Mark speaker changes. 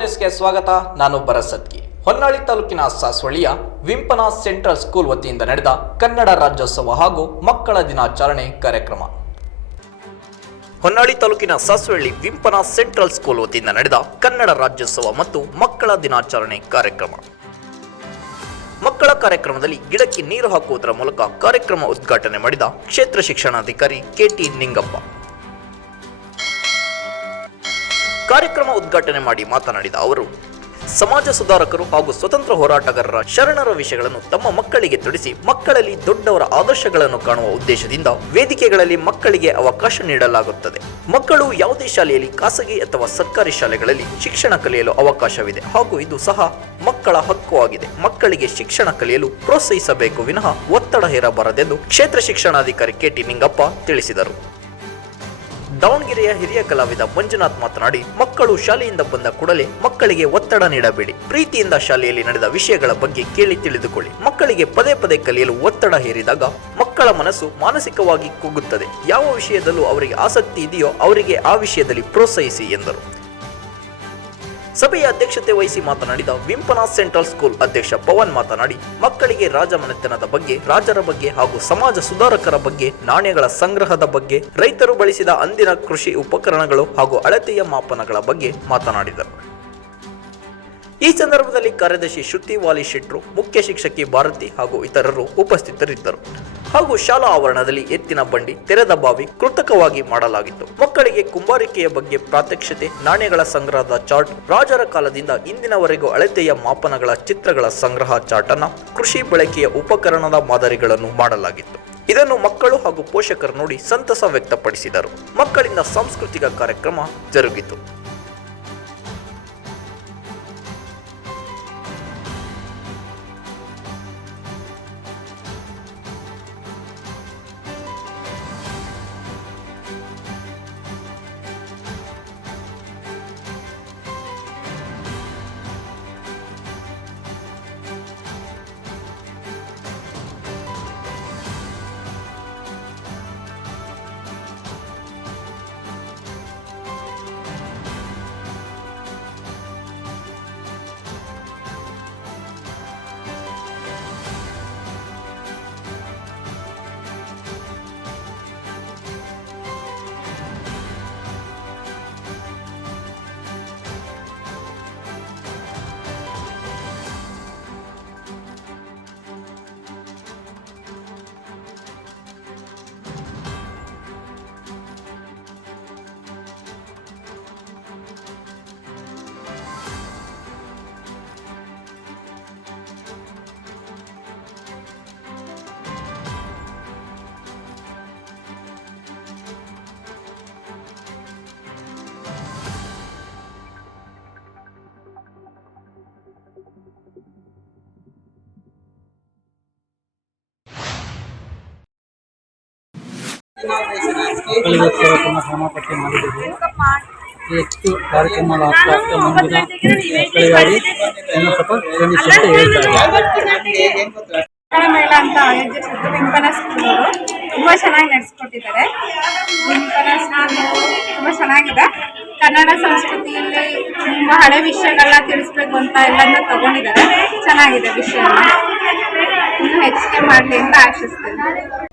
Speaker 1: ನ್ಯೂಸ್ಗೆ ಸ್ವಾಗತ. ನಾನು ಬರಸದ್ಗಿ ಹೊನ್ನಾಳಿ ತಾಲೂಕಿನ ಸಾಸ್ವಳಿಯ ವಿಂಪನ ಸೆಂಟ್ರಲ್ ಸ್ಕೂಲ್ ವತಿಯಿಂದ ನಡೆದ ಕನ್ನಡ ರಾಜ್ಯೋತ್ಸವ ಹಾಗೂ ಮಕ್ಕಳ ದಿನಾಚರಣೆ ಕಾರ್ಯಕ್ರಮ. ಹೊನ್ನಾಳಿ ತಾಲೂಕಿನ ಸಾಸ್ವಳ್ಳಿ ವಿಂಪನ ಸೆಂಟ್ರಲ್ ಸ್ಕೂಲ್ ವತಿಯಿಂದ ನಡೆದ ಕನ್ನಡ ರಾಜ್ಯೋತ್ಸವ ಮತ್ತು ಮಕ್ಕಳ ದಿನಾಚರಣೆ ಕಾರ್ಯಕ್ರಮ. ಮಕ್ಕಳ ಕಾರ್ಯಕ್ರಮದಲ್ಲಿ ಗಿಡಕ್ಕೆ ನೀರು ಹಾಕುವುದರ ಮೂಲಕ ಕಾರ್ಯಕ್ರಮ ಉದ್ಘಾಟನೆ ಮಾಡಿದ ಕ್ಷೇತ್ರ ಶಿಕ್ಷಣಾಧಿಕಾರಿ ಕೆಟಿ ನಿಂಗಪ್ಪ. ಕಾರ್ಯಕ್ರಮ ಉದ್ಘಾಟನೆ ಮಾಡಿ ಮಾತನಾಡಿದ ಅವರು, ಸಮಾಜ ಸುಧಾರಕರು ಹಾಗೂ ಸ್ವತಂತ್ರ ಹೋರಾಟಗಾರರ ಶರಣರ ವಿಷಯಗಳನ್ನು ತಮ್ಮ ಮಕ್ಕಳಿಗೆ ತಿಳಿಸಿ ಮಕ್ಕಳಲ್ಲಿ ದೊಡ್ಡವರ ಆದರ್ಶಗಳನ್ನು ಕಾಣುವ ಉದ್ದೇಶದಿಂದ ವೇದಿಕೆಗಳಲ್ಲಿ ಮಕ್ಕಳಿಗೆ ಅವಕಾಶ ನೀಡಲಾಗುತ್ತದೆ. ಮಕ್ಕಳು ಯಾವುದೇ ಶಾಲೆಯಲ್ಲಿ ಖಾಸಗಿ ಅಥವಾ ಸರ್ಕಾರಿ ಶಾಲೆಗಳಲ್ಲಿ ಶಿಕ್ಷಣ ಕಲಿಯಲು ಅವಕಾಶವಿದೆ ಹಾಗೂ ಇದು ಸಹ ಮಕ್ಕಳ ಹಕ್ಕು ಆಗಿದೆ. ಮಕ್ಕಳಿಗೆ ಶಿಕ್ಷಣ ಕಲಿಯಲು ಪ್ರೋತ್ಸಾಹಿಸಬೇಕು ವಿನಃ ಒತ್ತಡ ಹೇರಬಾರದೆಂದು ಕ್ಷೇತ್ರ ಶಿಕ್ಷಣಾಧಿಕಾರಿ ಕೆಟಿ ನಿಂಗಪ್ಪ ತಿಳಿಸಿದರು. ದಾವಣಗೆರೆಯ ಹಿರಿಯ ಕಲಾವಿದ ಮಂಜುನಾಥ್ ಮಾತನಾಡಿ, ಮಕ್ಕಳು ಶಾಲೆಯಿಂದ ಬಂದ ಕೂಡಲೇ ಮಕ್ಕಳಿಗೆ ಒತ್ತಡ ನೀಡಬೇಡಿ. ಪ್ರೀತಿಯಿಂದ ಶಾಲೆಯಲ್ಲಿ ನಡೆದ ವಿಷಯಗಳ ಬಗ್ಗೆ ಕೇಳಿ ತಿಳಿದುಕೊಳ್ಳಿ. ಮಕ್ಕಳಿಗೆ ಪದೇ ಪದೇ ಕಲಿಯಲು ಒತ್ತಡ ಹೇರಿದಾಗ ಮಕ್ಕಳ ಮನಸ್ಸು ಮಾನಸಿಕವಾಗಿ ಕುಗ್ಗುತ್ತದೆ ಯಾವ ವಿಷಯದಲ್ಲೂ ಅವರಿಗೆ ಆಸಕ್ತಿ ಇದೆಯೋ ಅವರಿಗೆ ಆ ವಿಷಯದಲ್ಲಿ ಪ್ರೋತ್ಸಾಹಿಸಿ ಎಂದರು. ಸಭೆಯ ಅಧ್ಯಕ್ಷತೆ ವಹಿಸಿ ಮಾತನಾಡಿದ ವಿಂಪನ ಸೆಂಟ್ರಲ್ ಸ್ಕೂಲ್ ಅಧ್ಯಕ್ಷ ಪವನ್ ಮಾತನಾಡಿ, ಮಕ್ಕಳಿಗೆ ರಾಜಮನೆತನದ ಬಗ್ಗೆ, ರಾಜರ ಬಗ್ಗೆ ಹಾಗೂ ಸಮಾಜ ಸುಧಾರಕರ ಬಗ್ಗೆ, ನಾಣ್ಯಗಳ ಸಂಗ್ರಹದ ಬಗ್ಗೆ, ರೈತರು ಬಳಸಿದ ಅಂದಿನ ಕೃಷಿ ಉಪಕರಣಗಳು ಹಾಗೂ ಅಳತೆಯ ಮಾಪನಗಳ ಬಗ್ಗೆ ಮಾತನಾಡಿದರು. ಈ ಸಂದರ್ಭದಲ್ಲಿ ಕಾರ್ಯದರ್ಶಿ ಶ್ರುತಿ ವಾಲಿ ಶೆಟ್ರು, ಮುಖ್ಯ ಶಿಕ್ಷಕಿ ಭಾರತಿ ಹಾಗೂ ಇತರರು ಉಪಸ್ಥಿತರಿದ್ದರು. ಹಾಗೂ ಶಾಲಾ ಆವರಣದಲ್ಲಿ ಎತ್ತಿನ ಬಂಡಿ, ತೆರೆದ ಬಾವಿ ಕೃತಕವಾಗಿ ಮಾಡಲಾಗಿತ್ತು. ಮಕ್ಕಳಿಗೆ ಕುಂಬಾರಿಕೆಯ ಬಗ್ಗೆ ಪ್ರಾತ್ಯಕ್ಷತೆ, ನಾಣ್ಯಗಳ ಸಂಗ್ರಹದ ಚಾರ್ಟ್, ರಾಜರ ಕಾಲದಿಂದ ಇಂದಿನವರೆಗೂ ಅಳತೆಯ ಮಾಪನಗಳ ಚಿತ್ರಗಳ ಸಂಗ್ರಹ ಚಾರ್ಟ್ ಅನ್ನ ಕೃಷಿ ಬಳಕೆಯ ಉಪಕರಣದ ಮಾದರಿಗಳನ್ನು ಮಾಡಲಾಗಿತ್ತು. ಇದನ್ನು ಮಕ್ಕಳು ಹಾಗೂ ಪೋಷಕರು ನೋಡಿ ಸಂತಸ ವ್ಯಕ್ತಪಡಿಸಿದರು. ಮಕ್ಕಳಿಂದ ಸಾಂಸ್ಕೃತಿಕ ಕಾರ್ಯಕ್ರಮ ಜರುಗಿತು.
Speaker 2: ಮಕ್ಕಳಿಗೋಸ್ಕರ ಶ್ರಮಪಟ್ಟು ಮಾಡಿದ್ದೀವಿ ಹೆಚ್ಚು ಕಾರ್ಯಕ್ರಮ ಆಗ್ತಾ ಆಗ್ತಾ ಮುಂದಿನ ಮಕ್ಕಳಿಗಾಗಿ ಇನ್ನೂ ಸ್ವಲ್ಪ ಶ್ರಮಿಸಿ ಅಂತ ಹೇಳ್ತಾರೆ
Speaker 3: ಮೇಳ ಅಂತ ಆಯೋಜಿಸಿದ್ದು ವಿಂಪನ ಸ್ಕೂಲವರು ತುಂಬ ಚೆನ್ನಾಗಿ ನಡೆಸ್ಕೊಟ್ಟಿದ್ದಾರೆ ವಿಂಪನ ಸ್ಕೂಲ್ ತುಂಬ ಚೆನ್ನಾಗಿದೆ ಕನ್ನಡ ಸಂಸ್ಕೃತಿಯಲ್ಲಿ ತುಂಬ ಹಳೆ ವಿಷಯಗಳನ್ನ ತಿಳಿಸ್ಬೇಕು ಅಂತ ಎಲ್ಲದನ್ನ ತಗೊಂಡಿದ್ದಾರೆ ಚೆನ್ನಾಗಿದೆ ವಿಷಯ ಇನ್ನೂ ಹೆಚ್ಚಿಗೆ ಮಾಡಲಿ ಅಂತ ಆಶಿಸ್ತೇನೆ